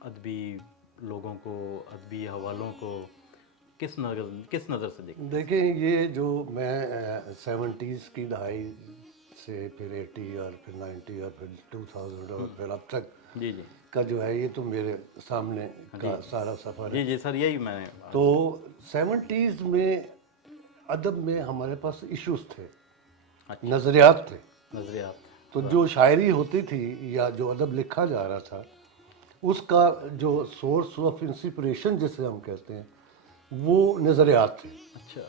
ادبی لوگوں کو، ادبی حوالوں کو کس نظر سے دیکھیں؟ دیکھیں یہ جو میں 70s کی دہائی سے پھر 80 اور پھر 90 اور پھر 2000 اور پھر اب تک جی جی کا جو ہے یہ تو میرے سامنے کا سارا سفر ہے. جی جی سر، یہی میں تو 70s میں ادب میں ہمارے پاس ایشوز تھے، نظریات تھے. نظریات. تو جو شاعری ہوتی تھی یا جو ادب لکھا جا رہا تھا اس کا جو سورس آف انسپریشن جسے ہم کہتے ہیں وہ نظریات تھے. اچھا.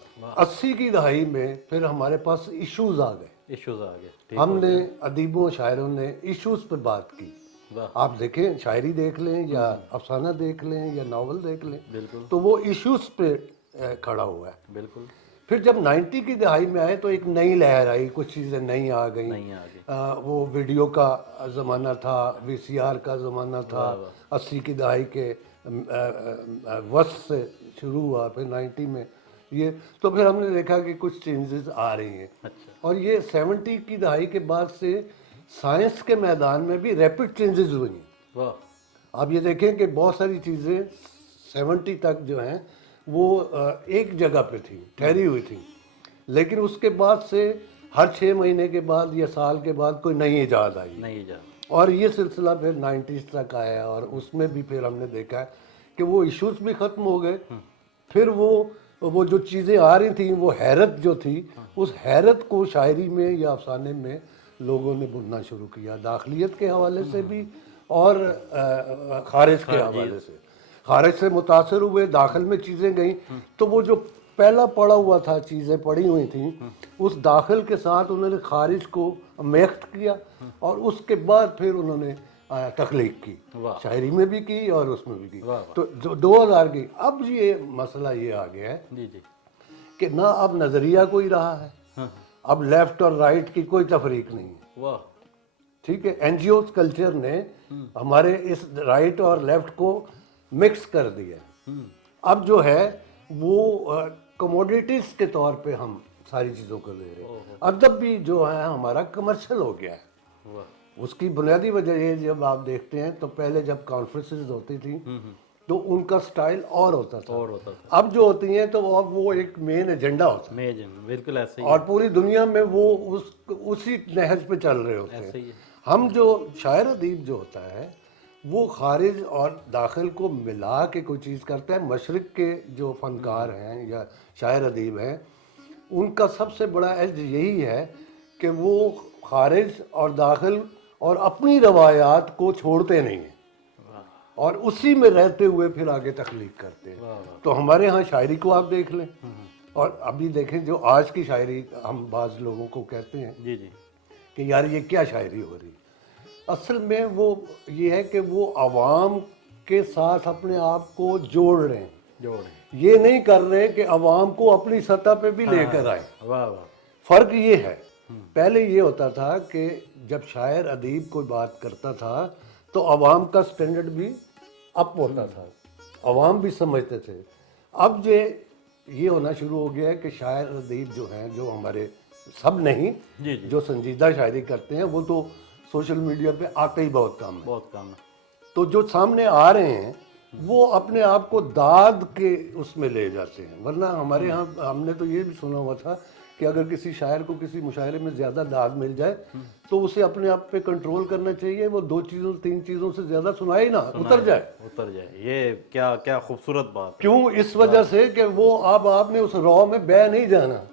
80 کی دہائی میں پھر ہمارے پاس ایشوز آ گئے. ایشوز آ گئے. ہم نے ادیبوں شاعروں نے ایشوز پہ بات کی. آپ دیکھیں شاعری دیکھ لیں یا افسانہ دیکھ لیں یا ناول دیکھ لیں تو وہ ایشوز پہ کھڑا ہوا ہے. بالکل. پھر جب 90 کی دہائی میں آئے تو ایک نئی لہر آئی، کچھ چیزیں نئی آ گئیں. وہ ویڈیو کا زمانہ تھا، وی سی آر کا زمانہ تھا. 80 کی دہائی کے وسط سے شروع ہوا، پھر 90 میں یہ. تو پھر ہم نے دیکھا کہ کچھ چینجز آ رہی ہیں. اور یہ 70 کی دہائی کے بعد سے سائنس کے میدان میں بھی ریپڈ چینجز ہوئی ہیں. آپ یہ دیکھیں کہ بہت ساری چیزیں 70 تک جو ہیں وہ ایک جگہ پہ تھی، ٹھہری ہوئی تھی، لیکن اس کے بعد سے ہر 6 مہینے کے بعد یا سال کے بعد کوئی نئی ایجاد آئی. اور یہ سلسلہ پھر 90s تک آیا اور اس میں بھی پھر ہم نے دیکھا کہ وہ ایشوز بھی ختم ہو گئے. پھر وہ جو چیزیں آ رہی تھیں، وہ حیرت جو تھی، اس حیرت کو شاعری میں یا افسانے میں لوگوں نے بننا شروع کیا، داخلیت کے حوالے سے بھی اور خارج کے حوالے سے. خارج سے متاثر ہوئے، داخل میں چیزیں گئیں تو وہ جو پہلا پڑا ہوا تھا، چیزیں پڑی ہوئی تھیں، اس داخل کے ساتھ انہوں نے خارج کو میخت کیا اور اس کے بعد پھر انہوں نے تخلیق کی، شاعری میں بھی کی اور اس میں بھی کی. تو 2000 کی اب یہ مسئلہ یہ آ گیا ہے کہ نہ اب نظریہ کوئی رہا ہے، اب لیفٹ اور رائٹ کی کوئی تفریق نہیں ہے. ٹھیک ہے، این جی اوز کلچر نے ہمارے اس رائٹ اور لیفٹ کو مکس کر دیا. اب جو ہے وہ کموڈیٹیز کے طور پہ ہم ساری چیزوں کو لے رہے ہیں. ادب بھی جو ہے ہمارا کمرشل ہو گیا ہے. اس کی بنیادی وجہ یہ جب آپ دیکھتے ہیں تو پہلے جب کانفرنسز ہوتی تھیں تو ان کا سٹائل اور ہوتا تھا. اب جو ہوتی ہیں تو اب وہ ایک مین ایجنڈا ہوتا ہے، بالکل ایسے ہی، اور پوری دنیا میں وہ اسی نہج پہ چل رہے ہوتے ہیں. ہم جو شاعر ادیب جو ہوتا ہے وہ خارج اور داخل کو ملا کے کوئی چیز کرتا ہے. مشرق کے جو فنکار ہیں یا شاعر ادیب ہیں ان کا سب سے بڑا ایج یہی ہے کہ وہ خارج اور داخل اور اپنی روایات کو چھوڑتے نہیں ہیں اور اسی میں رہتے ہوئے پھر آگے تخلیق کرتے ہیں. تو ہمارے ہاں شاعری کو آپ دیکھ لیں اور ابھی دیکھیں جو آج کی شاعری ہم بعض لوگوں کو کہتے ہیں کہ یار یہ کیا شاعری ہو رہی، اصل میں وہ یہ ہے کہ وہ عوام کے ساتھ اپنے آپ کو جوڑ رہے ہیں، یہ نہیں کر رہے کہ عوام کو اپنی سطح پہ بھی لے کر آئے. فرق یہ ہے، پہلے یہ ہوتا تھا کہ جب شاعر ادیب کوئی بات کرتا تھا تو عوام کا سٹینڈرڈ بھی اپ ہوتا تھا، عوام بھی سمجھتے تھے. اب یہ ہونا شروع ہو گیا ہے کہ شاعر ادیب جو ہیں، جو ہمارے سب نہیں جو سنجیدہ شاعری کرتے ہیں وہ تو سوشل میڈیا پہ آتے ہی بہت کم ہے. تو جو سامنے آ رہے ہیں وہ اپنے آپ کو داد کے اس میں لے جاتے ہیں. ورنہ ہمارے ہاں ہم نے تو یہ بھی سنا ہوا تھا کہ اگر کسی شاعر کو کسی مشاعرے میں زیادہ داد مل جائے تو اسے اپنے آپ پہ کنٹرول کرنا چاہیے، وہ 2 چیزوں 3 چیزوں سے زیادہ سنائے ہی نہ، اتر جائے. یہ کیا خوبصورت بات. کیوں؟ اس وجہ سے کہ وہ اب آپ نے اس رو میں بہ نہیں جانا،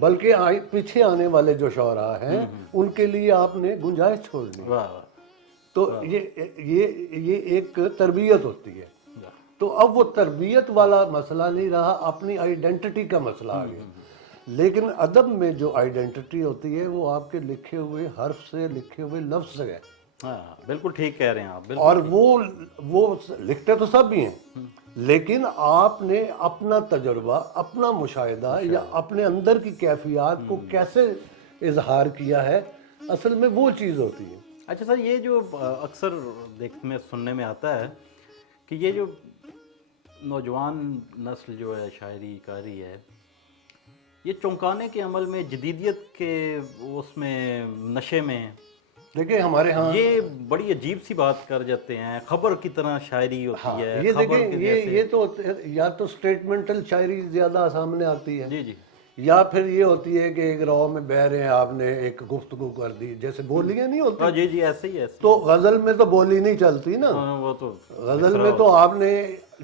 بلکہ پیچھے آنے والے جو شعراء ہیں ان کے لیے آپ نے گنجائش چھوڑ دی. تو یہ ایک تربیت ہوتی ہے. تو اب وہ تربیت والا مسئلہ نہیں رہا، اپنی آئیڈینٹی کا مسئلہ آ گیا. لیکن ادب میں جو آئیڈینٹی ہوتی ہے وہ آپ کے لکھے ہوئے حرف سے، لکھے ہوئے لفظ سے ہے. بالکل ٹھیک کہہ رہے ہیں آپ. اور وہ لکھتے تو سب بھی ہیں، لیکن آپ نے اپنا تجربہ، اپنا مشاہدہ یا اپنے اندر کی کیفیات کو کیسے اظہار کیا ہے، اصل میں وہ چیز ہوتی ہے. اچھا سر، یہ جو اکثر میں سننے میں آتا ہے کہ یہ جو نوجوان نسل جو ہے شاعری کاری ہے، یہ چونکانے کے عمل میں، جدیدیت کے اس میں نشے میں دیکھیں ہمارے ہاں یہ بڑی عجیب سی بات کر جاتے ہیں، خبر کی طرح شاعری ہوتی ہے، یہ خبر دیکھیں کے یہ تو یا تو اسٹیٹمنٹل شاعری زیادہ سامنے آتی ہے، جی جی یا پھر یہ ہوتی ہے کہ ایک رو میں بہ رہے ہیں، آپ نے ایک گفتگو کر دی، جیسے بولیاں نہیں ہوتی، جی جی ایسے ہی ایسے تو غزل میں تو بولی نہیں چلتی نا، وہ تو غزل میں تو آپ نے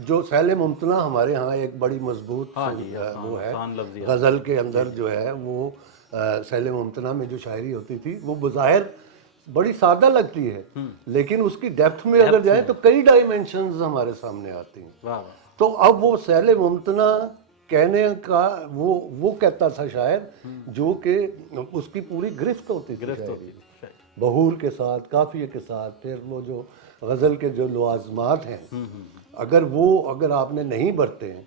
جو سیل ممتنع ہمارے ہاں ایک بڑی مضبوط وہ ہے آسان لفظی غزل کے اندر جو ہے وہ سیل ممتنع میں جو شاعری ہوتی تھی وہ بظاہر بڑی سادہ لگتی ہے، لیکن اس کی ڈیپتھ میں اگر جائیں تو کئی ڈائمینشنز ہمارے سامنے آتی ہیں. واہ تو اب وہ سیل ممتنع کہنے کا وہ کہتا تھا شاعر جو کہ اس کی پوری گرفت ہوتی تھی شاعری، بہور کے ساتھ، قافیے کے ساتھ، پھر وہ جو غزل کے جو لوازمات ہیں اگر آپ نے نہیں برتے ہیں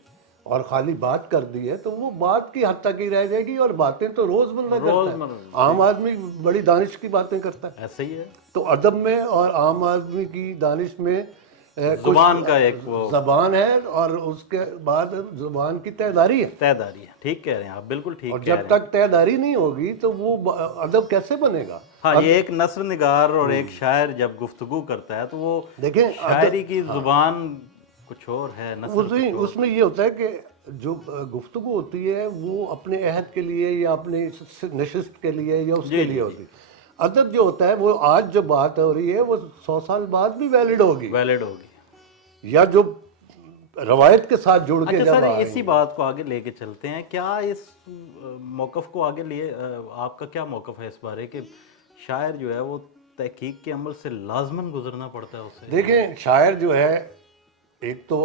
اور خالی بات کر دی ہے تو وہ بات کی حد تک ہی رہ جائے گی، اور باتیں تو روز بندہ کرتا ہے، عام آدمی بڑی دانش کی باتیں کرتا ہے، ایسے ہی ہے. تو ادب میں اور عام آدمی کی دانش میں زبان کا ایک وہ زبان ہے، اور اس کے بعد زبان کی تہداری ہے، تہداری ہے. ٹھیک کہہ رہے ہیں آپ، بالکل ٹھیک اور کہہ رہے جب ہیں. تک تہداری نہیں ہوگی تو وہ ادب کیسے بنے گا؟ ہاں یہ ایک نثر نگار اور ایک شاعر جب گفتگو کرتا ہے تو وہ دیکھیں شاعری کی زبان کچھ اور ہے، نثر اس میں یہ ہوتا ہے کہ جو گفتگو ہوتی ہے وہ اپنے عہد کے لیے یا اپنے نشست کے لیے یا اس کے لیے ہوتی ہے. ادب جو ہوتا ہے وہ آج جو بات ہو رہی ہے وہ 100 سال بعد بھی ویلڈ ہوگی، یا جو روایت کے ساتھ جڑ کے اچھا جب سر آئیں اسی بات کو آگے لے کے چلتے ہیں. کیا اس موقف کو آگے لیے آپ کا کیا موقف ہے اس بارے کہ شاعر جو ہے وہ تحقیق کے عمل سے لازماً گزرنا پڑتا ہے اسے؟ دیکھیں شاعر جو ہے ایک تو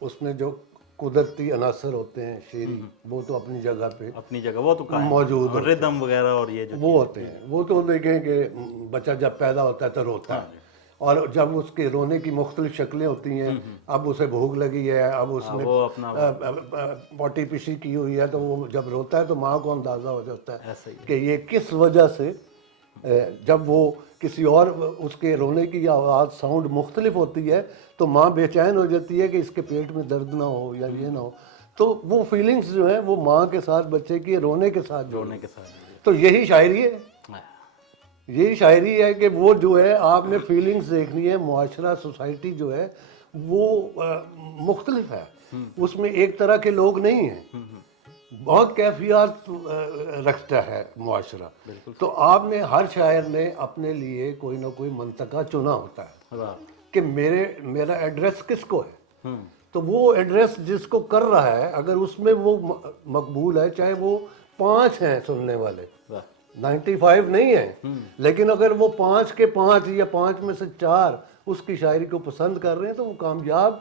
اس میں جو قدرتی عناصر ہوتے ہیں شعری وہ تو اپنی جگہ پہ اپنی جگہ وہ تو موجود اور ردم وغیرہ اور یہ جو وہ ہوتے ہیں، وہ تو دیکھیں کہ بچہ جب پیدا ہوتا ہے تو روتا ہے، اور جب اس کے رونے کی مختلف شکلیں ہوتی ہیں، اب اسے بھوک لگی ہے، اب اس نے پوٹی پشی کی ہوئی ہے، تو وہ جب روتا ہے تو ماں کو اندازہ ہو جاتا ہے کہ یہ کس وجہ سے، جب وہ کسی اور اس کے رونے کی آواز ساؤنڈ مختلف ہوتی ہے تو ماں بے چین ہو جاتی ہے کہ اس کے پیٹ میں درد نہ ہو یا یہ نہ ہو، تو وہ فیلنگز جو ہیں وہ ماں کے ساتھ بچے کے رونے کے ساتھ جوڑنے کے ساتھ، تو یہی شاعری ہے، یہی شاعری ہے کہ وہ جو ہے آپ نے فیلنگز دیکھنی ہے. معاشرہ سوسائٹی جو ہے وہ مختلف ہے، اس میں ایک طرح کے لوگ نہیں ہیں، بہت کیفیات رکھتا ہے معاشرہ، تو آپ نے ہر شاعر نے اپنے لیے کوئی نہ کوئی منطقہ چنا ہوتا ہے کہ میرا ایڈریس کس کو ہے، تو وہ ایڈریس جس کو کر رہا ہے اگر اس میں وہ مقبول ہے، چاہے وہ 5 ہیں سننے والے 95 نہیں ہیں، لیکن اگر وہ 5 کے 5 یا 5 میں سے 4 اس کی شاعری کو پسند کر رہے ہیں تو وہ کامیاب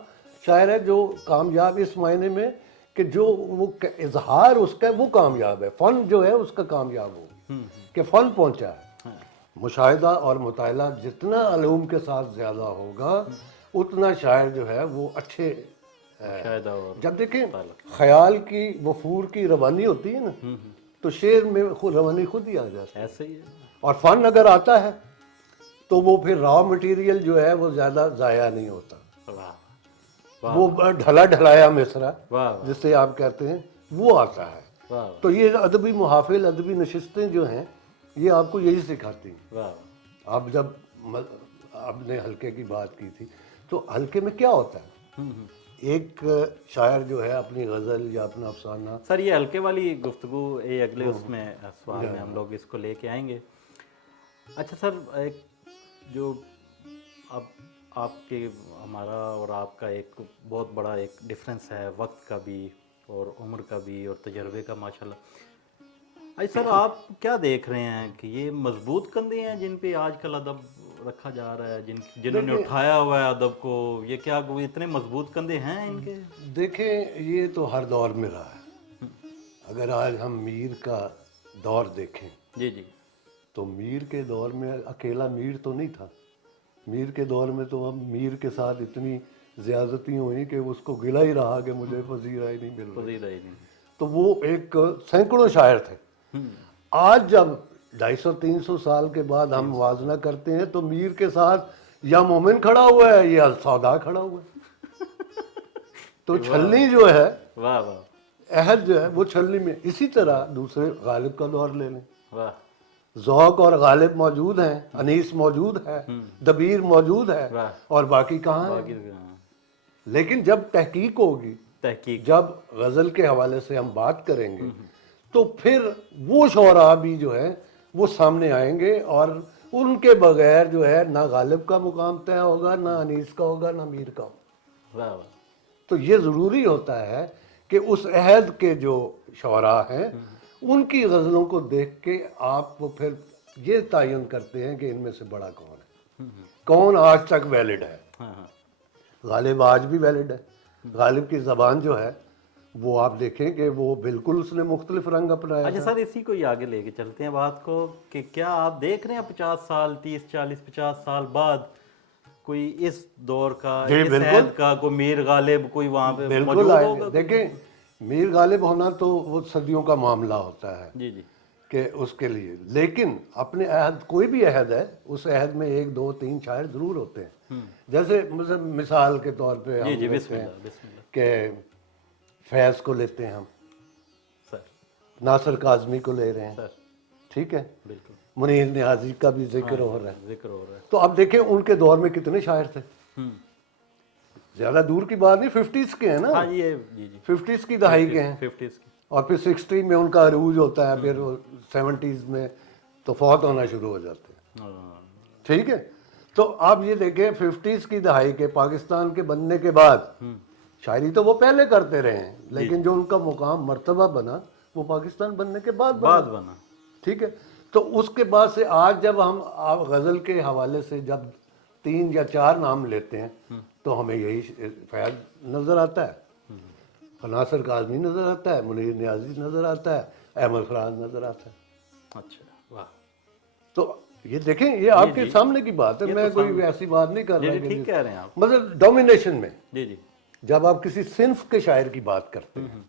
شاعر ہے. جو کامیاب اس معنی میں کہ جو وہ اظہار اس کا وہ کامیاب ہے، فن جو ہے اس کا کامیاب ہو کہ فن پہنچا ہے. مشاہدہ اور مطالعہ جتنا علوم کے ساتھ زیادہ ہوگا اتنا شاعر جو ہے وہ اچھے. جب دیکھیں خیال کی وفور کی روانی ہوتی ہے نا تو شعر میں روانی خود ہی آ جاتی ہے، ایسے ہی. اور فن اگر آتا ہے تو وہ پھر را مٹیریل جو ہے وہ زیادہ ضائع نہیں ہوتا، وہ ڈھلا ڈھلایا مصرع جسے آپ کہتے ہیں وہ آتا ہے. تو یہ ادبی محافل ادبی نشستیں جو ہیں یہ آپ کو یہی سکھاتی ہیں. آپ جب آپ نے حلقے کی بات کی تھی تو حلقے میں کیا ہوتا ہے، ایک شاعر جو ہے اپنی غزل یا اپنا افسانہ. سر یہ حلقے والی گفتگو یہ اگلے اس میں سوال میں ہم لوگ اس کو لے کے آئیں گے. اچھا سر ایک جو اب آپ کے ہمارا اور آپ کا ایک بہت بڑا ایک ڈفرینس ہے، وقت کا بھی اور عمر کا بھی اور تجربے کا ماشاءاللہ. اچھا سر آپ کیا دیکھ رہے ہیں کہ یہ مضبوط کندھے ہیں جن پہ آج کل ادب رکھا جا رہا ہے، جنہوں نے اٹھایا ہوا ہے ادب کو، یہ کیا اتنے مضبوط کندھے ہیں ان کے؟ دیکھیں یہ تو ہر دور میں رہا ہے. اگر آج ہم میر کا دور دیکھیں جی جی تو میر کے دور میں اکیلا میر تو نہیں تھا، میر کے دور میں تو ہم میر کے ساتھ اتنی زیادتی ہوئی کہ اس کو گلا ہی رہا کہ مجھے پذیرائی نہیں مل رہی، تو وہ ایک سینکڑوں شاعر تھے. آج جب 250-300 سال کے بعد ہم موازنہ کرتے ہیں تو میر کے ساتھ یا مومن کھڑا ہوا ہے یا سودا کھڑا ہوا ہے. تو چھلنی جو ہے عہد جو ہے وہ چھلنی میں. اسی طرح دوسرے غالب کا دور لے لیں، ذوق اور غالب موجود ہیں، انیس موجود ہے، دبیر موجود ہے، اور باقی کہاں ہے؟ لیکن جب تحقیق ہوگی، جب غزل کے حوالے سے ہم بات کریں گے تو پھر وہ شعراء بھی جو ہے وہ سامنے آئیں گے، اور ان کے بغیر جو ہے نہ غالب کا مقام طے ہوگا، نہ انیس کا ہوگا، نہ میر کا ہوگا۔ تو یہ ضروری ہوتا ہے کہ اس عہد کے جو شعراء ہیں ان کی غزلوں کو دیکھ کے آپ کو پھر یہ تعین کرتے ہیں کہ ان میں سے بڑا کون ہے، کون آج تک ویلڈ ہے۔ غالب آج بھی ویلڈ ہے، غالب کی زبان جو ہے وہ آپ دیکھیں کہ وہ بالکل اس نے مختلف رنگ اپنایا۔ اچھا سر، اسی کو ہی آگے لے کے چلتے ہیں بات کو کہ کیا آپ دیکھ رہے ہیں 50 سال 30 40 50 سال بعد کوئی اس دور کا، اس عہد کا کوئی میر غالب کوئی وہاں پہ موجود ہوگا؟ دیکھیں میر غالب ہونا تو وہ صدیوں کا معاملہ ہوتا ہے جی جی کہ اس کے لیے، لیکن اپنے عہد، کوئی بھی عہد ہے اس عہد میں 1 2 3 شاعر ضرور ہوتے ہیں۔ جیسے مثال کے طور پہ ہم لیتے ہیں کہ فیض کو لیتے ہیں، ہم ناصر کاظمی کو لے رہے ہیں، ٹھیک ہے، منیر نیازی کا بھی ذکر ہو رہا ہے۔ تو اب دیکھیں ان کے دور میں کتنے شاعر تھے، زیادہ دور کی بات نہیں، 50s کے ہیں نا، 50s کی دہائی کے ہیں، اور پھر 60 میں ان کا عروج ہوتا ہے، پھر 70s میں تو فوت ہونا شروع ہو جاتے ہیں، ٹھیک ہے۔ تو آپ یہ دیکھیں 50s کی دہائی کے پاکستان کے بننے کے بعد شاعری تو وہ پہلے کرتے رہے ہیں، لیکن جو ان کا مقام مرتبہ بنا وہ پاکستان بننے کے بعد بنا، ٹھیک ہے۔ تو اس کے بعد سے آج جب ہم غزل کے حوالے سے جب 3 یا 4 نام لیتے ہیں تو ہمیں یہی فیض نظر آتا ہے، ناصر کاظمی نظر آتا ہے، منیر نیازی نظر آتا ہے، احمد فراز نظر آتا ہے۔ اچھا واہ، تو یہ دیکھیں یہ آپ کے سامنے کی بات ہے، میں کوئی ایسی بات نہیں کر رہا، ٹھیک کہہ رہے ہیں آپ، مطلب ڈومینیشن میں جی جی جب آپ کسی صنف کے شاعر کی بات کرتے ہیں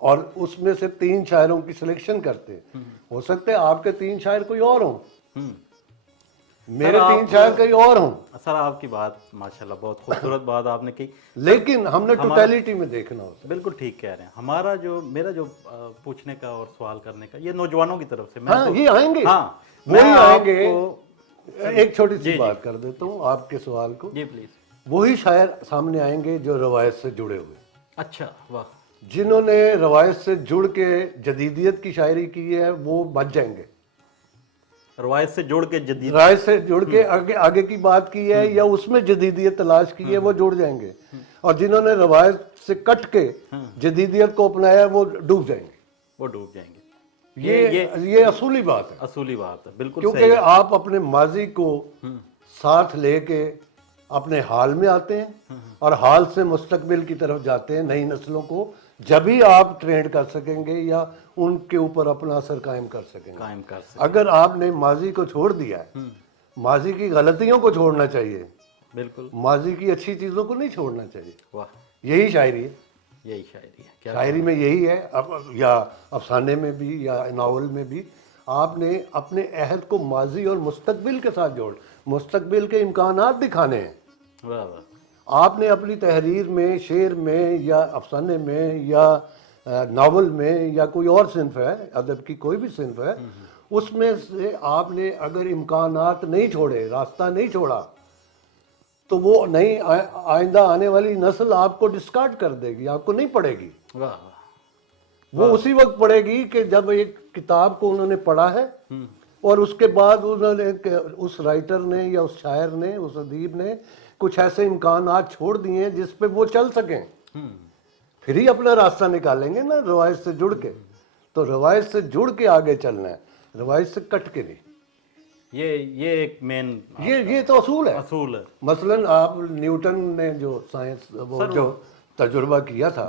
اور اس میں سے 3 شاعروں کی سلیکشن کرتے ہیں، ہو سکتا ہے آپ کے 3 شاعر کوئی اور ہوں، میرے 3 شاعر کوئی اور ہوں۔ سر آپ کی بات ماشاءاللہ بہت خوبصورت بات آپ نے کی، لیکن ہم نے ٹوٹیلٹی میں دیکھنا ہوتا ہے۔ بالکل ٹھیک کہہ رہے ہیں۔ میرا جو پوچھنے کا اور سوال کرنے کا یہ نوجوانوں کی طرف سے، ہاں یہ آئیں گے، ہاں وہی آئیں گے۔ ایک چھوٹی سی بات کر دیتا ہوں آپ کے سوال کو، جی پلیز۔ وہی شاعر سامنے آئیں گے جو روایت سے جڑے ہوئے، اچھا واہ، جنہوں نے روایت سے جڑ کے جدیدیت کی شاعری کی ہے وہ بچ جائیں گے، روایت سے جڑ کے روایت سے جڑ کے آگے کی بات کی ہے یا اس میں جدیدیت تلاش کی ہے وہ جڑ جائیں گے، اور جنہوں نے روایت سے کٹ کے جدیدیت کو اپنایا وہ ڈوب جائیں گے، یہ اصولی بات ہے، اصولی بات ہے، بالکل، کیونکہ آپ اپنے ماضی کو ساتھ لے کے اپنے حال میں آتے ہیں اور حال سے مستقبل کی طرف جاتے ہیں۔ نئی نسلوں کو جبھی آپ ٹرینڈ کر سکیں گے یا ان کے اوپر اپنا اثر قائم کر سکیں گے۔ اگر آپ نے ماضی کو چھوڑ دیا ہے، ماضی کی غلطیوں کو چھوڑنا چاہیے، بالکل، ماضی کی اچھی چیزوں کو نہیں چھوڑنا چاہیے۔ واہ، یہی شاعری ہے، یہی شاعری ہے، شاعری میں یہی ہے، یا افسانے میں بھی یا ناول میں بھی آپ نے اپنے عہد کو ماضی اور مستقبل کے ساتھ جوڑ، مستقبل کے امکانات دکھانے ہیں۔ آپ نے اپنی تحریر میں، شعر میں یا افسانے میں یا ناول میں یا کوئی اور صنف ہے، ادب کی کوئی بھی صنف ہے، اس میں سے آپ نے اگر امکانات نہیں چھوڑے، راستہ نہیں چھوڑا، تو وہ نئی آئندہ آنے والی نسل آپ کو ڈسکارڈ کر دے گی، آپ کو نہیں پڑھے گی۔ وہ اسی وقت پڑھے گی کہ جب ایک کتاب کو انہوں نے پڑھا ہے اور اس کے بعد انہوں نے اس رائٹر نے یا اس شاعر نے، اس ادیب نے کچھ ایسے امکانات چھوڑ دیے ہیں جس پہ وہ چل سکیں، پھر ہی اپنا راستہ نکالیں گے نا روایت سے جڑ کے۔ تو روایت سے جڑ کے آگے چلنا ہے، روایت سے کٹ کے نہیں۔ یہ ایک مین، یہ تو اصول ہے۔ مثلاً آپ نیوٹن نے جو سائنس وہ جو تجربہ کیا تھا،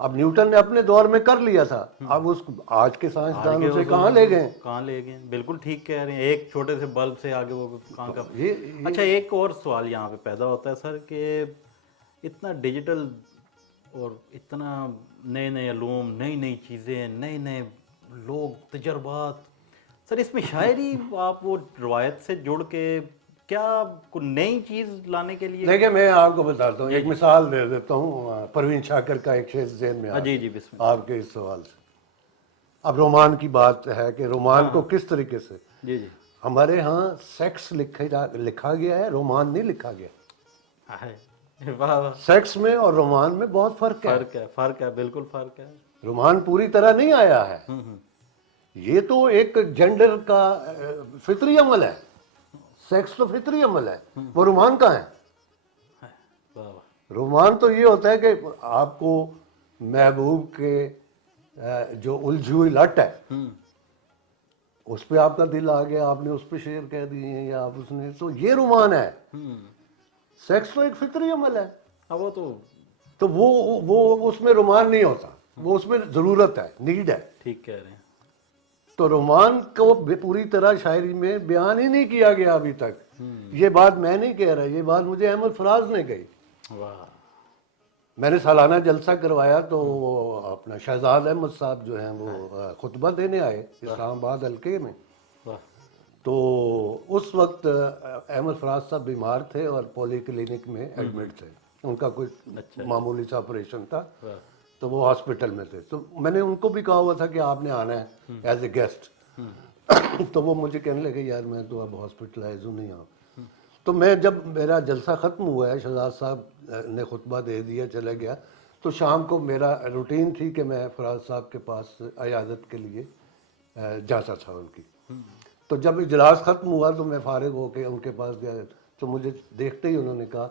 اب نیوٹن نے اپنے دور میں کر لیا تھا، اب اس آج کے سائنسدان اسے کہاں لے گئے؟ بالکل ٹھیک کہہ رہے ہیں، ایک چھوٹے سے بلب سے آگے وہ کہاں کا۔ اچھا ایک اور سوال یہاں پہ پیدا ہوتا ہے سر کہ اتنا ڈیجیٹل اور اتنا نئے نئے علوم، نئی نئی چیزیں، نئے نئے لوگ، تجربات، سر اس میں شاعری آپ وہ روایت سے جڑ کے کیا کوئی نئی چیز لانے کے لیے؟ دیکھیں میں آپ کو بتاتا ہوں، ایک مثال دے دیتا ہوں، پروین شاکر کا ایک شعر ذہن میں آ جی بسم اللہ، آپ کے اس سوال سے۔ اب رومان کی بات ہے کہ رومان کو کس طریقے سے جی جی ہمارے ہاں سیکس لکھا گیا ہے، رومان نہیں لکھا گیا. واہ واہ، سیکس میں اور رومان میں بہت فرق ہے. فرق ہے، بالکل فرق ہے. رومان پوری طرح نہیں آیا ہے. یہ تو ایک جینڈر کا فطری عمل ہے. سیکس تو فطری عمل ہے، وہ رومان کہاں ہے؟ واہ واہ، رومان تو یہ ہوتا ہے کہ آپ کو محبوب کے جو الجھی ہوئی لٹ ہے اس پہ آپ کا دل آ گیا، آپ نے اس پہ شعر کہہ دیے ہیں یا آپ اس نے، تو یہ رومان ہے. سیکس تو ایک فطری عمل ہے. وہ تو وہ اس میں رومان نہیں ہوتا، وہ اس میں ضرورت ہے، نیڈ ہے. ٹھیک کہہ رہے ہیں. تو رومان کو پوری طرح شاعری میں بیان ہی نہیں کیا گیا ابھی تک. یہ بات میں نہیں کہہ رہا، یہ بات مجھے احمد فراز نے کہی. واہ، میں نے سالانہ جلسہ کروایا تو وہ اپنا شہزاد احمد صاحب جو ہیں وہ خطبہ دینے آئے اسلام آباد حلقے میں. تو اس وقت احمد فراز صاحب بیمار تھے اور پولی کلینک میں ایڈمٹ تھے. ان کا کوئی معمولی سا آپریشن تھا تو وہ ہاسپٹل میں تھے. تو میں نے ان کو بھی کہا ہوا تھا کہ آپ نے آنا ہے ایز اے گیسٹ. تو وہ مجھے کہنے لگے یار میں تو اب ہاسپٹلائز ہوں، نہیں آؤں. تو میں جب میرا جلسہ ختم ہوا ہے، شہزاد صاحب نے خطبہ دے دیا، چلا گیا، تو شام کو میرا روٹین تھی کہ میں فراز صاحب کے پاس عیادت کے لیے جاتا تھا ان کی. تو جب اجلاس ختم ہوا تو میں فارغ ہو کے ان کے پاس گیا تو مجھے دیکھتے ہی انہوں نے کہا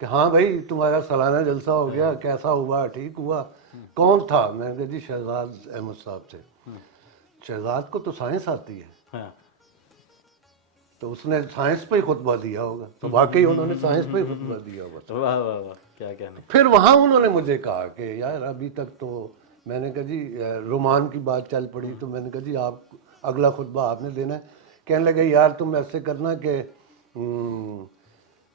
کہ ہاں بھائی تمہارا سالانہ جلسہ ہو گیا، کیسا ہوا، ٹھیک ہوا؟ کون تھا؟ میں نے کہا جی شہزاد احمد صاحب تھے. شہزاد کو تو سائنس آتی ہے، تو اس نے سائنس پہ ہی خطبہ دیا ہوگا. تو واقعی انہوں نے سائنس پہ ہی خطبہ دیا ہوگا. واہ واہ واہ، کیا کہنے. پھر وہاں انہوں نے مجھے کہا کہ یار ابھی تک تو، میں نے کہا جی رومان کی بات چل پڑی تو میں نے کہا جی آپ اگلا خطبہ آپ نے دینا ہے. کہنے لگے یار تم ایسے کرنا کہ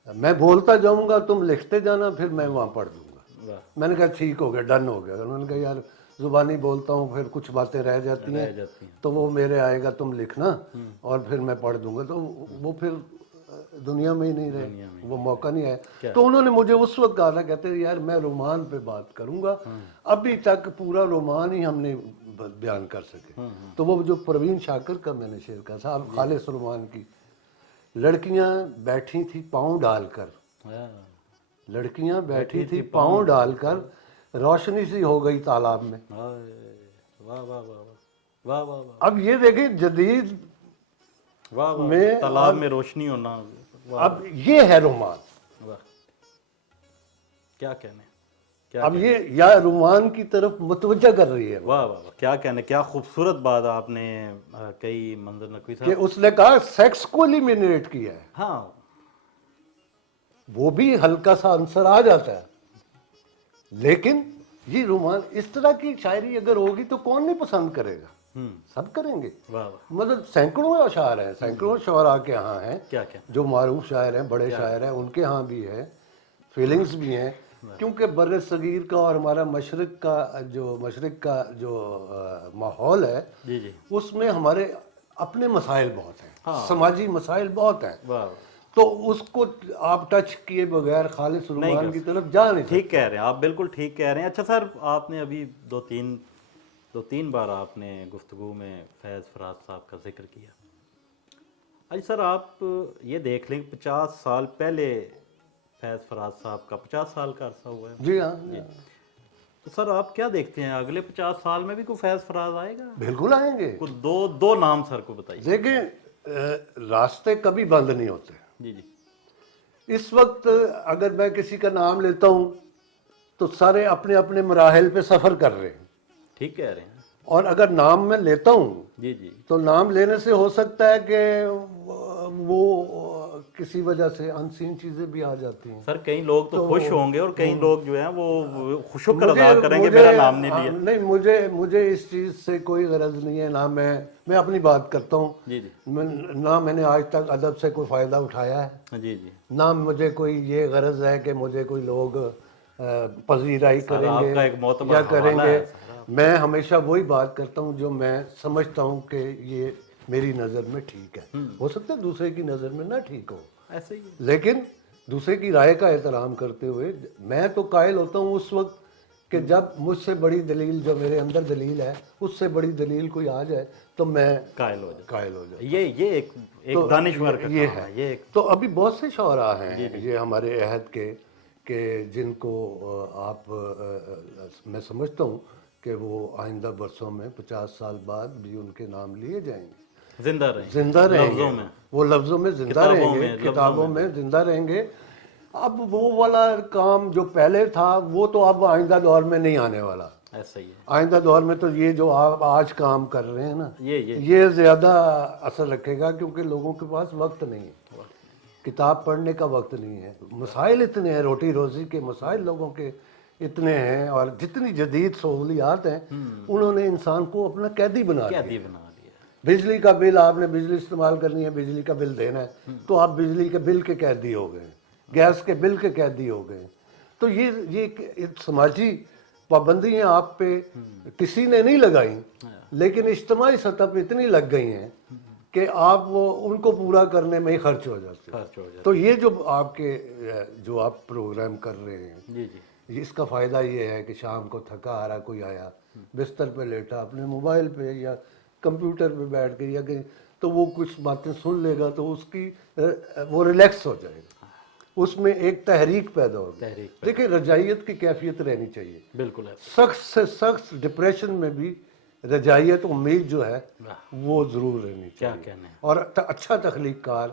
میں بولتا جاؤں گا، تم لکھتے جانا، پھر میں وہاں پڑھ دوں گا. میں نے کہا ٹھیک ہو گیا، ڈن ہو گیا. انہوں نے کہا یار زبانی بولتا ہوں پھر کچھ باتیں رہ جاتی ہیں تو وہ میرے آئے گا، تم لکھنا اور پھر میں پڑھ دوں گا. تو وہ پھر دنیا میں ہی نہیں رہے، وہ موقع نہیں آیا. تو انہوں نے مجھے اس وقت کہا تھا، کہتے یار میں رومان پہ بات کروں گا. ابھی تک پورا رومان ہی ہم نے بیان کر سکے. تو وہ جو پروین شاکر کا میں نے شعر کہا تھا خالص رومان کی، لڑکیاں بیٹھی تھی پاؤں ڈال کر، لڑکیاں بیٹھی تھی پاؤں ڈال کر، روشنی سی ہو گئی تالاب میں. اب یہ دیکھیں جدید میں تالاب میں روشنی ہونا، اب یہ ہے رومان. کیا کہنے. اب یہ یا رومان کی طرف متوجہ کر رہی ہے. واہ واہ، کیا کہنے، کیا خوبصورت بات آپ نے کئی منظر نقوی کہ صاحب. اس نے کہا سیکس کو ایلیمینیٹ کیا ہے. ہاں، وہ بھی ہلکا سا عنصر آ جاتا ہے، لیکن یہ رومان اس طرح کی شاعری اگر ہوگی تو کون نہیں پسند کرے گا؟ سب کریں گے. مطلب سینکڑوں اشعار ہیں، سینکڑوں شعراء کے ہاں ہیں جو معروف شاعر ہیں، بڑے شاعر ہیں، ان کے ہاں بھی ہے، فیلنگز بھی ہیں. کیونکہ بر صغیر کا اور ہمارا مشرق کا جو ماحول ہے اس میں ہمارے اپنے مسائل بہت ہیں، سماجی مسائل بہت ہیں. تو اس کو آپ ٹچ کیے بغیر خالص رومان کی طرف جا نہیں سکتے. ٹھیک کہہ رہے ہیں آپ، بالکل ٹھیک کہہ رہے ہیں. اچھا سر، آپ نے ابھی دو تین بار آپ نے گفتگو میں فیض فراز صاحب کا ذکر کیا. اچھا سر، آپ یہ دیکھ لیں 50 سال پہلے فیض فراز صاحب کا 50 سال کا عرصہ ہوا ہے. جی ہاں. تو سر آپ کیا دیکھتے ہیں اگلے 50 سال میں بھی کوئی فیض فراز آئے گا؟ بالکل آئیں گے. دو نام سر کو بتائیے. دیکھیں راستے کبھی بند نہیں ہوتے. جی جی. اس وقت اگر میں کسی کا نام لیتا ہوں تو سارے اپنے اپنے مراحل پہ سفر کر رہے ہیں. ٹھیک کہہ رہے ہیں. اور اگر نام میں لیتا ہوں جی جی تو نام لینے سے ہو سکتا ہے کہ وہ کسی وجہ سے انسین چیزیں بھی آ جاتی ہیں. سر کئی لوگ تو خوش ہوں گے اور کئی لوگ جو ہیں وہ شکر ادا کریں گے میرا نام نہیں لیا. نہیں، مجھے اس چیز سے کوئی غرض نہیں ہے. نہ میں اپنی بات کرتا ہوں. جی جی. نہ میں نے آج تک ادب سے کوئی فائدہ اٹھایا ہے. جی جی. نہ مجھے کوئی یہ غرض ہے کہ مجھے کوئی لوگ پذیرائی کریں گے یا کریں گے. میں ہمیشہ وہی بات کرتا ہوں جو میں سمجھتا ہوں کہ یہ میری نظر میں ٹھیک ہے. ہو سکتا ہے دوسرے کی نظر میں نہ ٹھیک ہو، ایسے ہی، لیکن دوسرے کی رائے کا احترام کرتے ہوئے میں تو قائل ہوتا ہوں اس وقت کہ جب مجھ سے بڑی دلیل جو میرے اندر دلیل ہے اس سے بڑی دلیل کوئی آ جائے تو میں قائل ہو جاؤں. یہ ایک دانشور کا یہ کام ہے. یہ تو ابھی بہت سے شعراء ہیں یہ ہمارے عہد کے کہ جن کو آپ میں سمجھتا ہوں کہ وہ آئندہ برسوں میں 50 سال بعد بھی ان کے نام لیے جائیں گے, زندہ رہیں گے, وہ لفظوں میں زندہ رہیں گے, کتابوں میں زندہ رہیں گے. اب وہ والا کام جو پہلے تھا وہ تو اب آئندہ دور میں نہیں آنے والا. ایسا ہی ہے. آئندہ دور میں تو یہ جو آپ آج کام کر رہے ہیں نا یہ زیادہ اثر رکھے گا, کیونکہ لوگوں کے پاس وقت نہیں ہے, کتاب پڑھنے کا وقت نہیں ہے, مسائل اتنے ہیں, روٹی روزی کے مسائل لوگوں کے اتنے ہیں, اور جتنی جدید سہولیات ہیں انہوں نے انسان کو اپنا قیدی بنا دیا. بجلی کا بل, آپ نے بجلی استعمال کرنی ہے, بجلی کا بل دینا ہے تو آپ بجلی کے بل کے قیدی ہو گئے, گیس کے بل کے قیدی ہو گئے. تو یہ سماجی پابندیاں آپ پہ کسی نے نہیں لگائیں, لیکن اجتماعی سطح پہ اتنی لگ گئی ہیں کہ آپ وہ ان کو پورا کرنے میں ہی خرچ ہو جاتے. تو یہ جو آپ کے جو آپ پروگرام کر رہے ہیں اس کا فائدہ یہ ہے کہ شام کو تھکا ہارا کوئی آیا, بستر پہ لیٹا, اپنے موبائل پہ یا کمپیوٹر پہ بیٹھ کے یا کہ تو وہ کچھ باتیں سن لے گا تو اس کی وہ ریلیکس ہو جائے گا, اس میں ایک تحریک پیدا ہوگی. دیکھیں رجائیت کی کیفیت رہنی چاہیے. بالکل. سخت سے سخت ڈپریشن میں بھی رجائیت امید جو ہے وہ ضرور رہنی چاہیے. اور اچھا تخلیق کار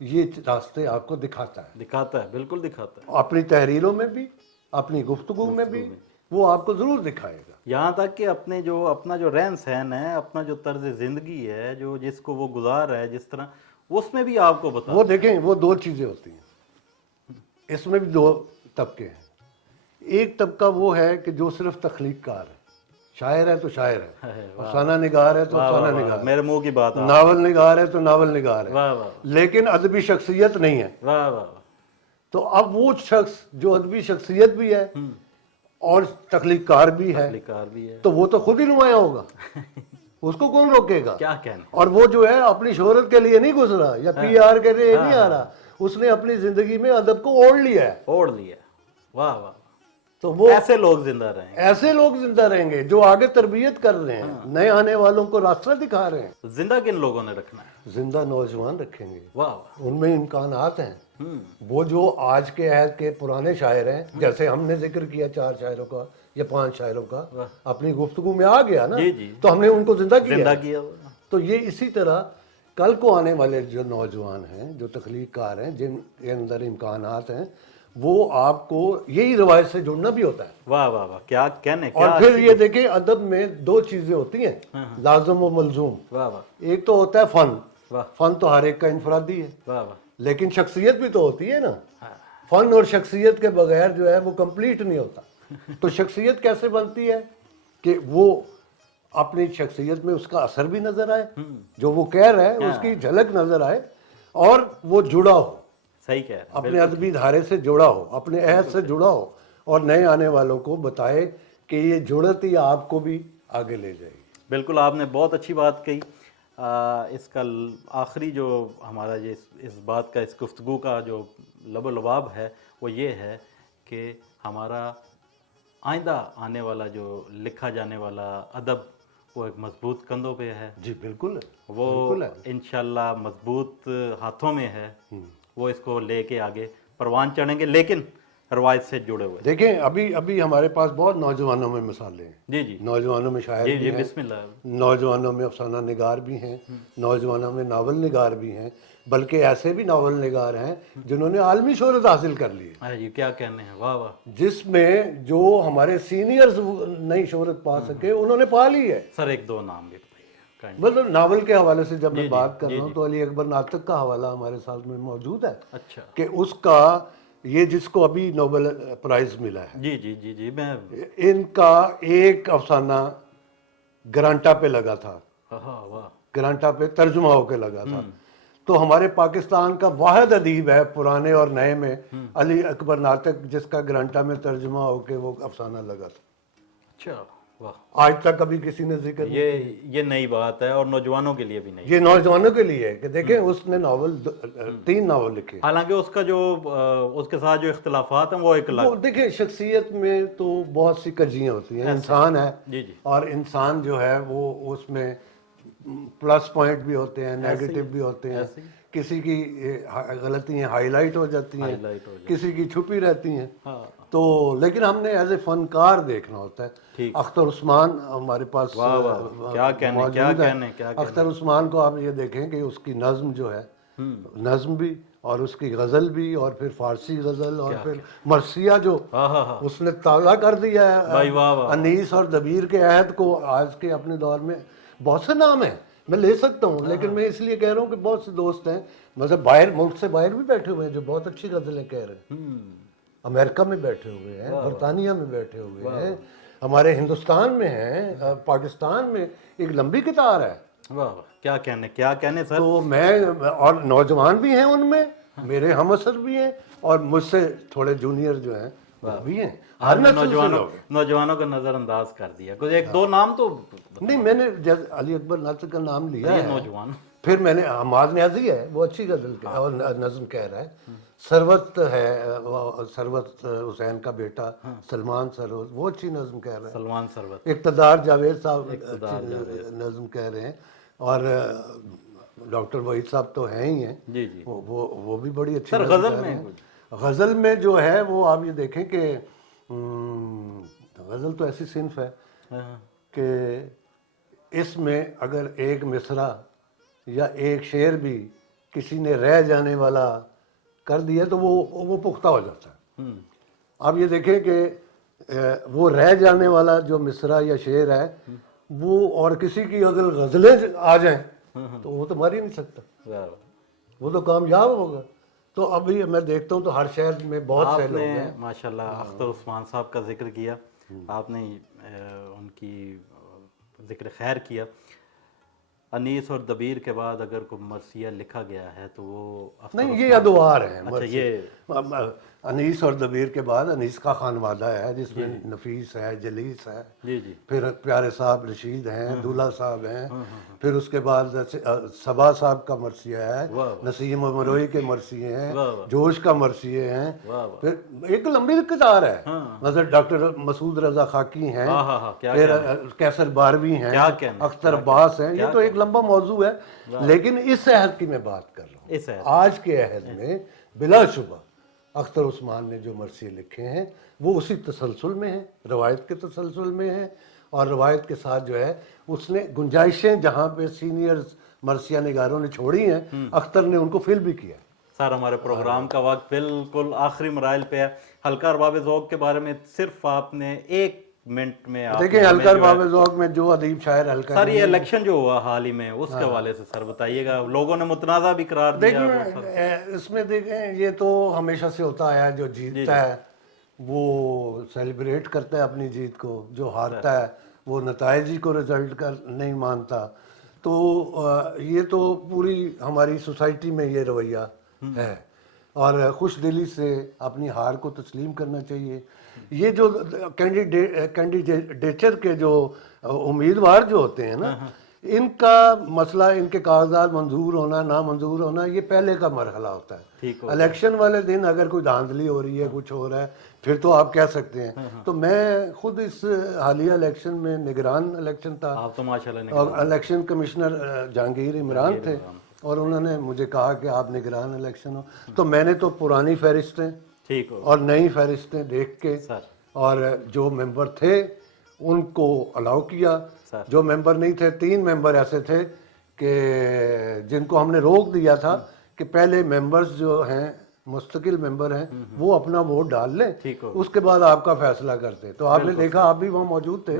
یہ راستے آپ کو دکھاتا ہے, بالکل دکھاتا ہے. اپنی تحریروں میں بھی, اپنی گفتگو میں بھی وہ آپ کو ضرور دکھائے گا. یہاں تک کہ اپنا جو رہن سہن ہے, اپنا جو طرز زندگی ہے, جو جس کو وہ گزار رہا ہے جس طرح, اس میں بھی آپ کو بتا. وہ دیکھیں وہ دو چیزیں ہوتی ہیں, اس میں بھی دو طبقے ہیں. ایک طبقہ وہ ہے کہ جو صرف تخلیق کار ہے, شاعر ہے تو شاعر ہے, افسانہ نگار ہے تو افسانہ نگار, میرے منہ کی بات, ناول نگار ہے تو ناول نگار ہے, لیکن ادبی شخصیت نہیں ہے. تو اب وہ شخص جو ادبی شخصیت بھی ہے اور تخلیق کار بھی ہے تو وہ تو خود ہی نمایاں ہوگا, اس کو کون روکے گا. کیا کہنا. اور وہ جو ہے اپنی شہرت کے لیے نہیں گزرا یا پی آر کے لیے نہیں آ رہا, اس نے اپنی زندگی میں ادب کو اوڑھ لیا ہے. واہ واہ. تو وہ ایسے لوگ زندہ رہیں گے, ایسے لوگ زندہ رہیں گے جو آگے تربیت کر رہے ہیں, نئے آنے والوں کو راستہ دکھا رہے ہیں. زندہ کن لوگوں نے رکھنا ہے؟ زندہ نوجوان رکھیں گے. واہ. ان میں امکانات ہیں. وہ جو آج کے عہد کے پرانے شاعر ہیں, جیسے ہم نے ذکر کیا 4 شاعروں کا یا 5 شاعروں کا, اپنی گفتگو میں آ گیا نا, تو ہم نے ان کو زندہ کیا. تو یہ اسی طرح کل کو آنے والے جو نوجوان ہیں, جو تخلیق کار ہیں, جن کے اندر امکانات ہیں, وہ آپ کو یہی روایت سے جڑنا بھی ہوتا ہے. واہ واہ واہ, کیا کہنے. اور پھر یہ دیکھیں ادب میں 2 چیزیں ہوتی ہیں, لازم و ملزوم. واہ واہ. ایک تو ہوتا ہے فن, فن تو ہر ایک کا انفرادی ہے. واہ واہ. لیکن شخصیت بھی تو ہوتی ہے نا. فن اور شخصیت کے بغیر جو ہے وہ کمپلیٹ نہیں ہوتا. تو شخصیت کیسے بنتی ہے کہ وہ اپنی شخصیت میں اس کا اثر بھی نظر آئے, جو وہ کہہ رہا ہے اس کی جھلک نظر آئے, اور وہ جڑا ہو. صحیح کہہ رہے ہیں. اپنے ادبی دھارے سے جڑا ہو, اپنے عہد سے جڑا ہو, اور نئے آنے والوں کو بتائے کہ یہ جڑت ہی آپ کو بھی آگے لے جائے گی. بالکل, آپ نے بہت اچھی بات کہی. اس کا آخری جو ہمارا اس بات کا, اس گفتگو کا جو لب و لباب ہے وہ یہ ہے کہ ہمارا آئندہ آنے والا جو لکھا جانے والا ادب وہ ایک مضبوط کندھوں پہ ہے. جی بالکل, وہ انشاءاللہ مضبوط ہاتھوں میں ہے. وہ اس کو لے کے آگے پروان چڑھیں گے, لیکن روایت سے جڑے ہوئے. دیکھیں ابھی ہمارے پاس بہت نوجوانوں میں مثالیں ہیں. جی. نوجوانوں میں شاعر بھی ہیں, بسم اللہ. نوجوانوں میں افسانہ نگار بھی ہیں, نوجوانوں میں ناول نگار بھی ہیں, بلکہ ایسے بھی ناول نگار ہیں جنہوں نے عالمی شہرت حاصل کر لی ہے. جی کیا کہنے ہیں. واہ واہ. جس میں جو ہمارے سینئرز نئی شہرت پا سکے انہوں نے پا لی ہے. سر 1-2 نام بھی. مطلب ناول کے حوالے سے جب میں بات کر رہا ہوں تو علی اکبر ناطق کا حوالہ ہمارے ساتھ میں موجود ہے. اچھا. کہ اس کا یہ جس کو ابھی نوبل پرائز ملا ہے. جی میں ان کا ایک افسانہ گرانٹا پہ لگا تھا. گرانٹا پہ ترجمہ ہو کے لگا تھا. تو ہمارے پاکستان کا واحد ادیب ہے پرانے اور نئے میں علی اکبر ناطق, جس کا گرانٹا میں ترجمہ ہو کے وہ افسانہ لگا تھا. اچھا. آج تک کبھی کسی نے ذکر نہیں. یہ نئی بات ہے اور نوجوانوں کے لیے بھی نہیں. یہ نوجوانوں کے لیے ہے کہ دیکھیں اس نے ناول 3 ناول لکھے. حالانکہ اس کا جو اس کے ساتھ جو اختلافات ہیں وہ ایک الگ. دیکھیں شخصیت میں تو بہت سی کجیاں ہوتی ہیں. انسان ہے جی جی. اور انسان جو ہے وہ اس میں پلس پوائنٹ بھی ہوتے ہیں, نیگیٹو بھی ہوتے ہیں. کسی کی غلطیاں ہائی لائٹ ہو جاتی ہیں, کسی کی چھپی رہتی ہیں. تو لیکن ہم نے ایز اے فنکار دیکھنا ہوتا ہے. اختر عثمان ہمارے پاس موجود ہے. اختر عثمان کو آپ یہ دیکھیں کہ اس کی نظم جو ہے, نظم بھی اور اس کی غزل بھی اور پھر فارسی غزل اور پھر مرثیہ جو اس نے تازہ کر دیا ہے. انیس اور دبیر کے عہد کو آج کے اپنے دور میں بہت سے نام ہیں, میں لے سکتا ہوں, لیکن میں اس لیے کہہ رہا ہوں کہ بہت سے دوست ہیں مطلب باہر ملک سے باہر بھی بیٹھے ہوئے ہیں جو بہت اچھی غزلیں کہہ رہے ہیں. امریکہ میں بیٹھے ہوئے ہیں, برطانیہ میں بیٹھے ہوئے ہیں, ہمارے ہندوستان میں ہیں, پاکستان میں ایک لمبی کتار ہے. کیا کہنے سر. تو میں اور نوجوان بھی ہیں ان میں, میرے ہم اثر بھی ہیں اور مجھ سے تھوڑے جونیئر جو ہیں وہ بھی ہیں. ہر نوجوانوں کا نظر انداز کر دیا. کچھ ایک دو نام تو نہیں, میں نے علی اکبر ناصر کا نام لیا ہے, نوجوان. پھر میں نے حماد نیازی ہے, وہ اچھی غزل اور نظم کہہ رہا ہے. ثروت ہے, ثروت حسین کا بیٹا سلمان ثروت, وہ اچھی نظم کہہ رہا ہے. سلمان ثروت. اقتدار جاوید صاحب نظم کہہ رہے ہیں اور ڈاکٹر وحید صاحب تو ہیں ہی ہیں. جی جی. وہ بھی بڑی اچھی غزل میں. غزل میں جو ہے وہ آپ یہ دیکھیں کہ غزل تو ایسی صنف ہے کہ اس میں اگر ایک مصرع یا ایک شعر بھی کسی نے رہ جانے والا کر دیا تو وہ پختہ ہو جاتا ہے. آپ یہ دیکھیں کہ وہ رہ جانے والا جو مصرع یا شعر ہے وہ اور کسی کی اگر غزلیں آ جائیں تو وہ تو مر ہی نہیں سکتا, وہ تو کامیاب ہوگا. تو ابھی میں دیکھتا ہوں تو ہر شہر میں بہت سے لوگ ہیں. ماشاءاللہ اختر عثمان صاحب کا ذکر کیا آپ نے, ان کی ذکر خیر کیا. انیس اور دبیر کے بعد اگر کوئی مرثیہ لکھا گیا ہے تو وہ نہیں, یہ ادوار ہیں. انیس اور دبیر کے بعد انیس کا خانوادہ ہے جس میں نفیس ہے, جلیس ہے, پھر پیارے صاحب رشید ہیں, دولہ صاحب ہیں, پھر اس کے بعد صبا صاحب کا مرثیہ ہے, نسیم مروئی کے مرثیے ہیں, جوش کا مرثیے ہیں, پھر ایک لمبی کتار ہے. مثلا ڈاکٹر مسعود رضا خاکی ہیں, پھر کیسر باروی ہیں, اختر عباس ہیں. یہ تو ایک لمبا موضوع ہے, لیکن اس عہد کی میں بات کر رہا ہوں. آج کے عہد میں بلا شبہ اختر عثمان نے جو مرثیے لکھے ہیں وہ اسی تسلسل میں ہیں, روایت کے تسلسل میں ہیں, اور روایت کے ساتھ جو ہے اس نے گنجائشیں جہاں پہ سینئر مرثیہ نگاروں نے چھوڑی ہیں اختر نے ان کو فل بھی کیا. سر ہمارے پروگرام کا وقت بالکل آخری مراحل پہ ہے. حلقہ ارباب ذوق کے بارے میں صرف آپ نے 1 منٹ میں دیکھیں حلقہ ارباب ذوق میں جو ادیب شاعر حلقہ سر یہ الیکشن جو ہوا حال ہی میں اس کے حوالے سے سر بتائیے گا. لوگوں نے متنازع بھی قرار دیا. دیکھیں اس میں دیکھیں یہ تو ہمیشہ سے ہوتا آیا, جو جیتتا ہے وہ سیلیبریٹ کرتا ہے اپنی جیت کو, جو ہارتا ہے وہ نتائج ہی کو رزلٹ کا نہیں مانتا. تو یہ تو پوری ہماری سوسائٹی میں یہ رویہ ہے اور خوش دلی سے اپنی ہار کو تسلیم کرنا چاہیے. یہ جو کینڈیڈیچر کے جو امیدوار جو ہوتے ہیں نا, ان کا مسئلہ ان کے کاغذات منظور ہونا نامنظور ہونا یہ پہلے کا مرحلہ ہوتا ہے. الیکشن والے دن اگر کوئی دھاندلی ہو رہی ہے, کچھ ہو رہا ہے, پھر تو آپ کہہ سکتے ہیں. تو میں خود اس حالیہ الیکشن میں نگران الیکشن تھا اور الیکشن کمشنر جہانگیر عمران تھے اور انہوں نے مجھے کہا کہ آپ نگران الیکشن ہو. تو میں نے تو پرانی فہرستیں اور نئی فہرستیں دیکھ کے اور جو ممبر تھے ان کو الاؤ کیا. جو ممبر نہیں تھے 3 ممبر ایسے تھے کہ جن کو ہم نے روک دیا تھا کہ پہلے ممبرز جو ہیں مستقل ممبر ہیں وہ اپنا ووٹ ڈال لیں, اس کے بعد آپ کا فیصلہ کرتے. تو آپ نے دیکھا, آپ بھی وہاں موجود تھے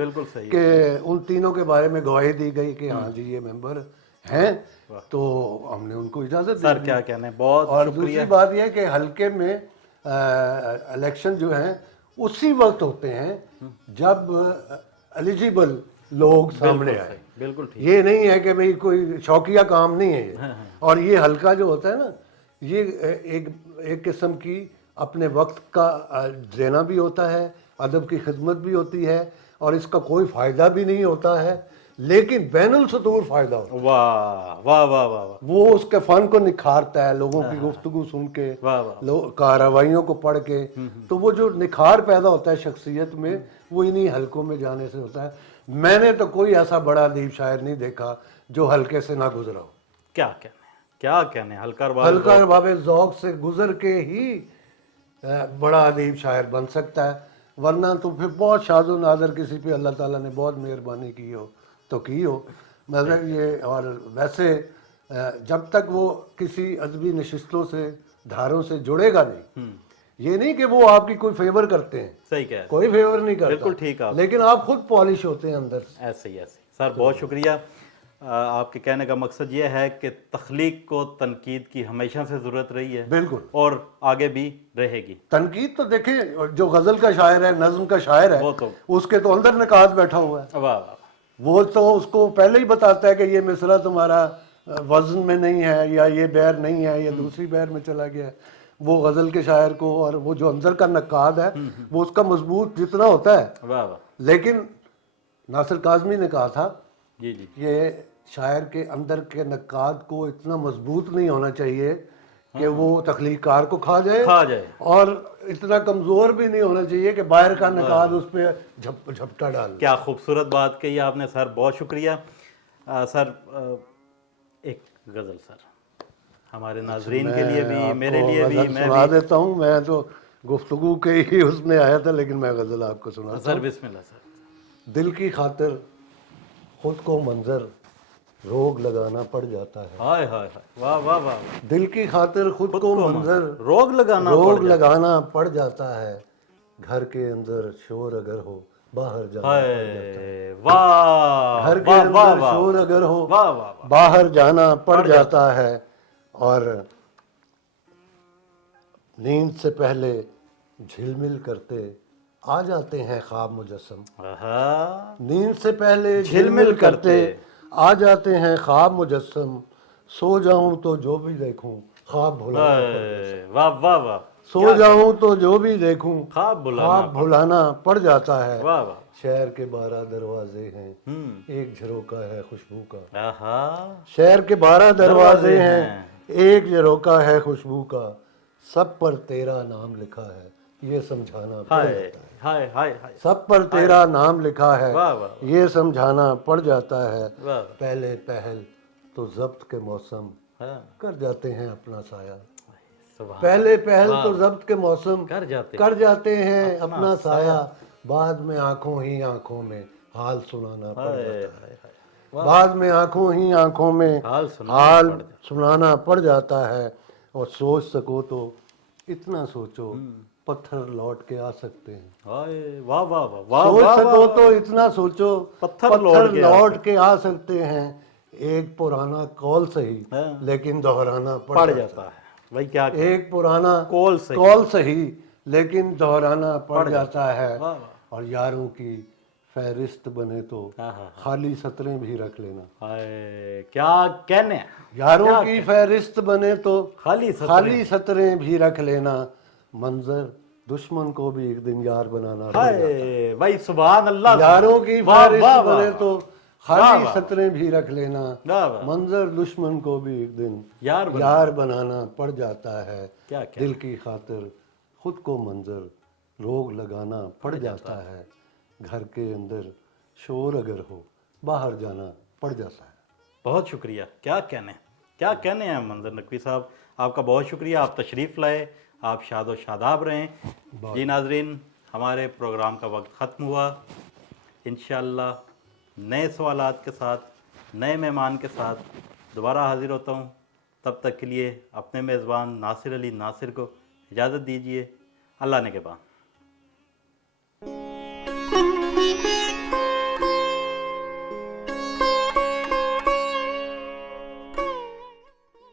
کہ ان تینوں کے بارے میں گواہی دی گئی کہ ہاں جی یہ ممبر ہیں, تو ہم نے ان کو اجازت دی. کیا کہنے بہت. اور دوسری بات یہ کہ حلقے میں الیکشن جو ہیں اسی وقت ہوتے ہیں جب ایلیجیبل لوگ سامنے آئے. بالکل یہ نہیں ہے کہ بھئی کوئی شوقیہ کام نہیں ہے یہ. اور یہ حلقہ جو ہوتا ہے نا یہ ایک قسم کی اپنے وقت کا دینا بھی ہوتا ہے, ادب کی خدمت بھی ہوتی ہے, اور اس کا کوئی فائدہ بھی نہیں ہوتا ہے، لیکن بین السطور فائدہ ہوتا ہے. واہ واہ واہ واہ واہ وہ اس کے فن کو نکھارتا ہے لوگوں کی گفتگو سن کے، واہ واہ کارروائیوں کو پڑھ کے. تو وہ جو نکھار پیدا ہوتا ہے شخصیت میں، وہ انہی حلقوں میں جانے سے ہوتا ہے. میں نے تو کوئی ایسا بڑا ادیب شاعر نہیں دیکھا جو حلقے سے نہ گزرا ہو. کیا کہنے ہلکا حلقہ رباب ذوق سے گزر کے ہی بڑا ادیب شاعر بن سکتا ہے، ورنہ تو پھر بہت شاذ و نادر کسی پہ اللہ تعالیٰ نے بہت مہربانی کی ہو تو کی ہو. مطلب یہ، اور ویسے جب تک وہ کسی ادبی نشستوں سے دھاروں سے جڑے گا نہیں، یہ نہیں کہ وہ آپ کی کوئی فیور کرتے ہیں، صحیح کہہ کوئی فیور نہیں کرتا، بالکل ٹھیک ہے، لیکن آپ خود پالش ہوتے ہیں اندر سے. ایسے ہی سر. بہت شکریہ. آپ کے کہنے کا مقصد یہ ہے کہ تخلیق کو تنقید کی ہمیشہ سے ضرورت رہی ہے، بالکل، اور آگے بھی رہے گی. تنقید تو دیکھیں، جو غزل کا شاعر ہے، نظم کا شاعر ہے، اس کے تو اندر نکات بیٹھا ہوا ہے. واہ واہ، وہ تو اس کو پہلے ہی بتاتا ہے کہ یہ مصرع تمہارا وزن میں نہیں ہے، یا یہ بیر نہیں ہے، یا دوسری بیر میں چلا گیا ہے. وہ غزل کے شاعر کو، اور وہ جو اندر کا نقاد ہے، وہ اس کا مضبوط جتنا ہوتا ہے. واہ واہ. لیکن ناصر کاظمی نے کہا تھا جی جی، کہ شاعر کے اندر کے نقاد کو اتنا مضبوط نہیں ہونا چاہیے کہ وہ تخلیق کار کو کھا جائے، اور اتنا کمزور بھی نہیں ہونا چاہیے کہ باہر کا نقاد اس پہ جھپٹا ڈال. کیا خوبصورت بات کہی آپ نے سر، بہت شکریہ. سر ایک غزل سر ہمارے ناظرین کے لیے بھی، میرے لیے بھی. میں سنا دیتا ہوں. میں تو گفتگو کے ہی اس میں آیا تھا، لیکن میں غزل آپ کو سناتا ہوں. سر بسم اللہ سر. دل کی خاطر خود کو منظر روگ لگانا پڑ جاتا ہے. ہائے ہائے ہائے، واہ واہ واہ. دل کی خاطر خود کو منظر روگ لگانا پڑ جاتا ہے. گھر کے اندر شور اگر ہو باہر جانا پڑ جاتا ہے. گھر کے اندر شور اگر ہو باہر جانا پڑ جاتا ہے. اور نیند سے پہلے جھلمل کرتے آ جاتے ہیں خواب مجسم. نیند سے پہلے جھلمل کرتے آ جاتے ہیں خواب مجسم. سو جاؤں تو جو بھی دیکھوں خواب بھلانا سو جاؤں تو جو بھی دیکھوں خواب بھلانا پڑ جاتا ہے. شہر کے 12 دروازے ہیں، ایک جھروکا ہے خوشبو کا. شہر کے 12 دروازے ہیں، ایک جھروکا ہے خوشبو کا. سب پر تیرا نام لکھا ہے، یہ سمجھانا پڑ جاتا ہے. سب پر تیرا نام لکھا ہے، یہ سمجھانا پڑ جاتا ہے. پہلے پہل تو ضبط کے موسم کر جاتے ہیں اپنا سایہ. پہلے پہل تو ضبط کے موسم کر جاتے ہیں اپنا سایہ. بعد میں آنکھوں ہی آنکھوں میں حال سنانا پڑ جاتا ہے. بعد میں آنکھوں ہی آنکھوں میں حال سنانا پڑ جاتا ہے. اور سوچ سکو تو اتنا سوچو پتھر لوٹ کے آ سکتے ہیں. سوچ سکو تو اتنا سوچو پتھر لوٹ کے آ سکتے ہیں. ایک پرانا قول صحیح لیکن دہرانا پڑ جاتا ہے. ایک پرانا قول صحیح لیکن دہرانا پڑ جاتا ہے. اور یاروں کی فہرست بنے تو خالی سطریں بھی رکھ لینا. کیا کہنے، یاروں کی فہرست بنے تو خالی سطریں بھی رکھ لینا. منظر دشمن کو بھی ایک دن یار بنانا پڑ جاتا ہے. بھائی سبحان اللہ. یاروں کی فہرست بنے تو خالی سطریں بھی رکھ لینا. منظر دشمن کو بھی ایک دن یار بنانا پڑ جاتا ہے. دل کی خاطر خود کو منظر روگ لگانا پڑ جاتا ہے. گھر کے اندر شور اگر ہو باہر جانا پڑ جاتا ہے. بہت شکریہ. کیا کہنے ہیں منظر نقوی صاحب، آپ کا بہت شکریہ. آپ تشریف لائے، آپ شاد و شاداب رہیں. جی ناظرین، ہمارے پروگرام کا وقت ختم ہوا. انشاءاللہ نئے سوالات کے ساتھ، نئے مہمان کے ساتھ دوبارہ حاضر ہوتا ہوں. تب تک کے لیے اپنے میزبان ناصر علی ناصر کو اجازت دیجیے. اللہ نگہبان.